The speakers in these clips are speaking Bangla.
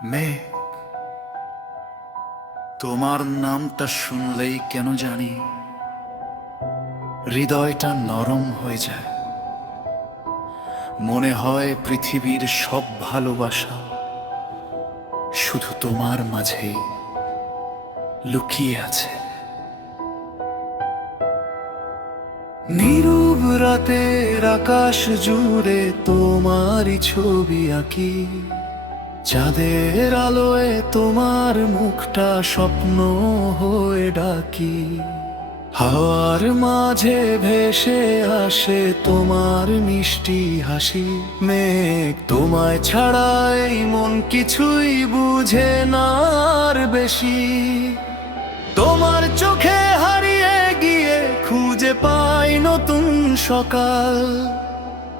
মেঘ, তোমার নামটা শুনলেই কেন জানি হৃদয়টা নরম হয়ে যায়। মনে হয় পৃথিবীর সব ভালোবাসা শুধু তোমার মাঝেই লুকিয়ে আছে। নীরব রাতের আকাশ জুড়ে তোমারই ছবি আঁকি, চাঁদের আলোয় তোমার মুখটা স্বপ্ন হয়ে ডাকি। হাওয়ার মাঝে ভেসে আসে তোমার মিষ্টি হাসি। মেঘ, তোমায় ছাড়া এই মন কিছুই বুঝে না আর বেশি। তোমার চোখে হারিয়ে গিয়ে খুঁজে পাই নতুন সকাল।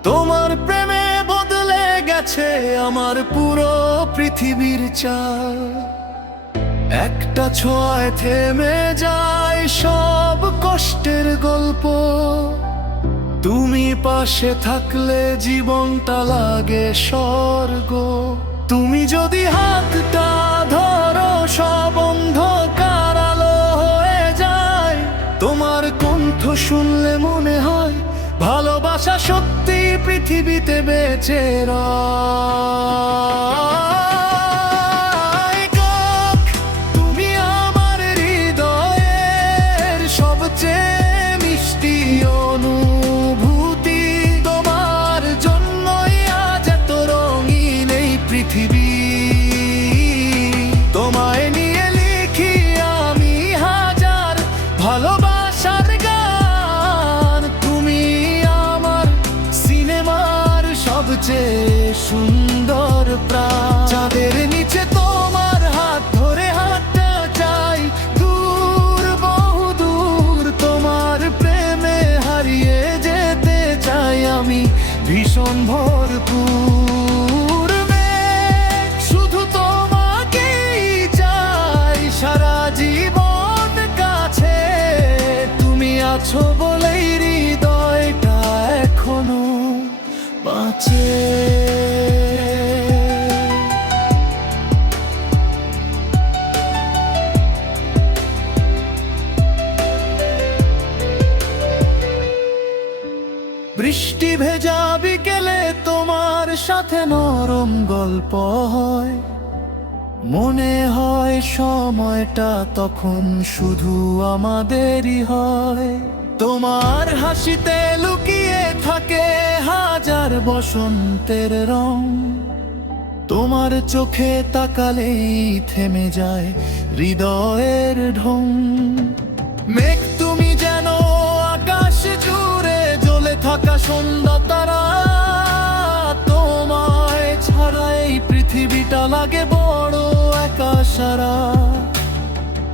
তোমার প্রেমে বদলে গেছে আমার পুরো পৃথিবীর চাল। একটা ছোঁয়ায় থেমে যায় সব কষ্টের গল্প। তুমি পাশে থাকলে জীবনটা লাগে স্বর্গ। তুমি যদি হাতটা ধরো সব অন্ধকার আলো হয়ে যায়। তোমার কণ্ঠ শুনলে মনে হয় ভালোবাসা সত্যি পৃথিবীতে বেঁচে রয়। তুমি আমার হৃদয়ের সবচেয়ে মিষ্টি অনুভূতি। তোমার জন্যই আজ এত রঙিন এই পৃথিবী। তোমায় নিয়ে লিখি আমি হাজার ভালোবাসার গান। তুমি আমার সিনেমার সবচেয়ে সুন্দর প্রাণ। চাঁদের নিচে তোমার হাত ধরে হাঁটতে চাই দূর, বহু দূর। তোমার প্রেমে হারিয়ে যেতে চাই আমি ভীষণ ভরপুর। মেঘ, শুধু তোমাকেই চাই সারা জীবন কাছে। তুমি আছো বলেই হৃদয়টা এখনো বাঁচে। বৃষ্টি ভেজা বিকেলে তোমার সাথে নরম গল্প হয়। মনে হয় সময়টা তখন শুধু আমাদেরই হয়। তোমার হাসিতে লুকিয়ে থাকে হাজার বসন্তের রং। তোমার চোখে তাকালেই থেমে যায় হৃদয়ের ঢং। মেঘ, তুমি যেন আকাশ জুড়ে জ্বলে থাকা সন্ধ্যা তারা। তোমায় ছাড়া এই পৃথিবীটা লাগে বড় একা সারা।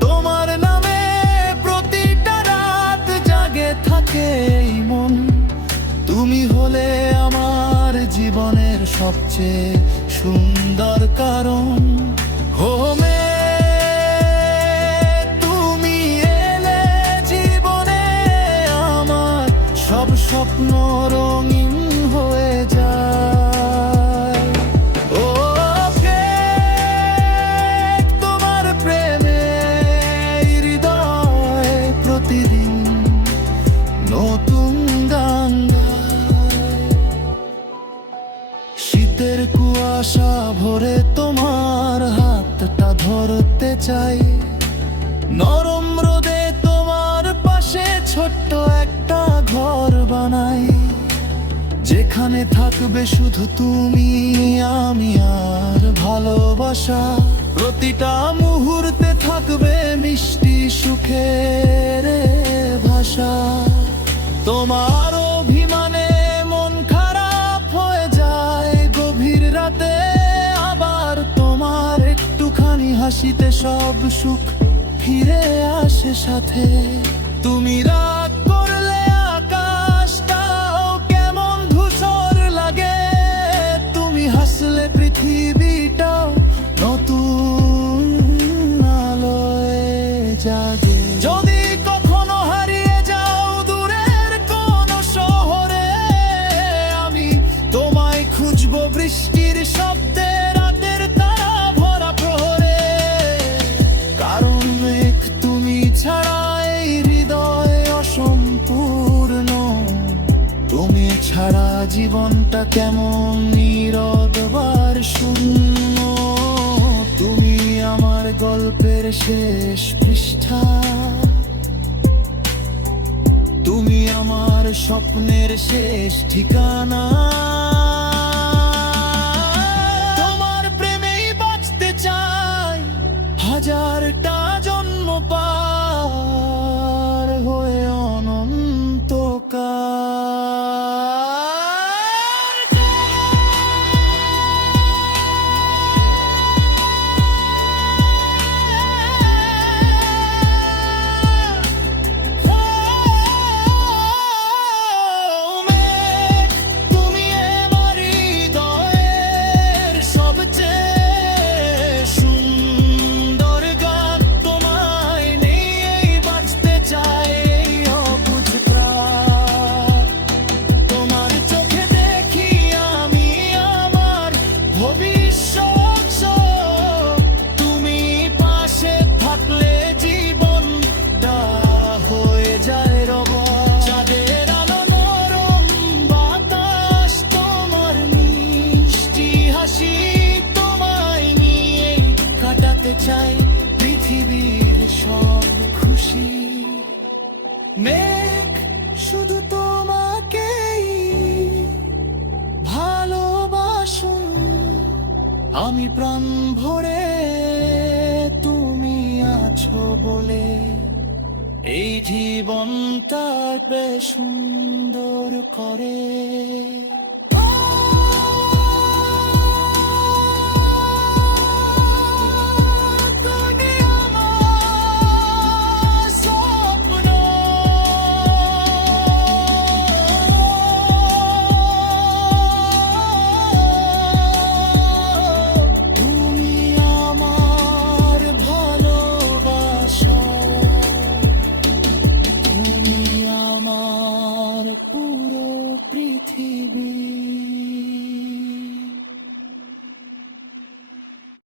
তোমার নামে প্রতিটা রাত জাগে থাকে এই মন। তুমি হলে আমার জীবনের সবচেয়ে সুন্দর কারণ। হো মেঘ, তুমি এলে জীবনে আমার সব স্বপ্ন রঙিন হয়ে যায়। ও মেঘ, তোমার প্রেমে হৃদয় প্রতিদিন নতুন গান গায়। শীতের কুয়াশা ভরে তোমার হাতটা ধরতে চাই। নরম রোদে তোমার পাশে ছোট্ট একটা ঘর বানাই। যেখানে থাকবে শুধু তুমি আমি আর ভালোবাসা। প্রতিটা মুহূর্তে থাকবে মিষ্টি সুখের ভাষা। তোমার অভিমানে মন খারাপ হয়ে যায় গভীর রাতে। আবার তোমার একটুখানি হাসিতে সব সুখ ফিরে আসে সাথে। তুমি রাগ করলে আকাশটাও কেমন ধূসর লাগে। তুমি হাসলে পৃথিবীটাও নতুন আলোয় জাগে। যদি কখনো হারিয়ে যাও দূরের কোনো শহরে, আমি তোমায় খুঁজবো বৃষ্টির শব্দে রাতের তারা ভরা ছাড়া এই হৃদয় অসম্পূর্ণ, তুমি ছাড়া জীবনটা কেমন নীরববার শূন্য। তুমি আমার গল্পের শেষ পৃষ্ঠা, তুমি আমার স্বপ্নের শেষ ঠিকানা। তোমার প্রেমেই বাঁচতে চাই হাজারটা জন্ম পার হয়ে অনন্তকাল। তুমি আমার হৃদয়ের সবচেয়ে সুন্দর গান, তোমায় নিয়েই বাঁচতে চাই এই অবুঝ প্রাণ। তোমার চোখে দেখি আমি আমার ভবিষ্যৎ, তুমি পাশে থাকলে জীবনটা হয়ে যায় রবর। চাঁদের আলো নরম বাতাস, তোমার মিষ্টি হাসি, তোমায় নিয়ে কাটাতে চাই পৃথিবীর সব খুশি। মেঘ শুধু তোমাকেই ভালোবাসুন, আমি প্রাণ ভরে, তুমি আছো বলে এই জীবনটা বেশ সুন্দর করে।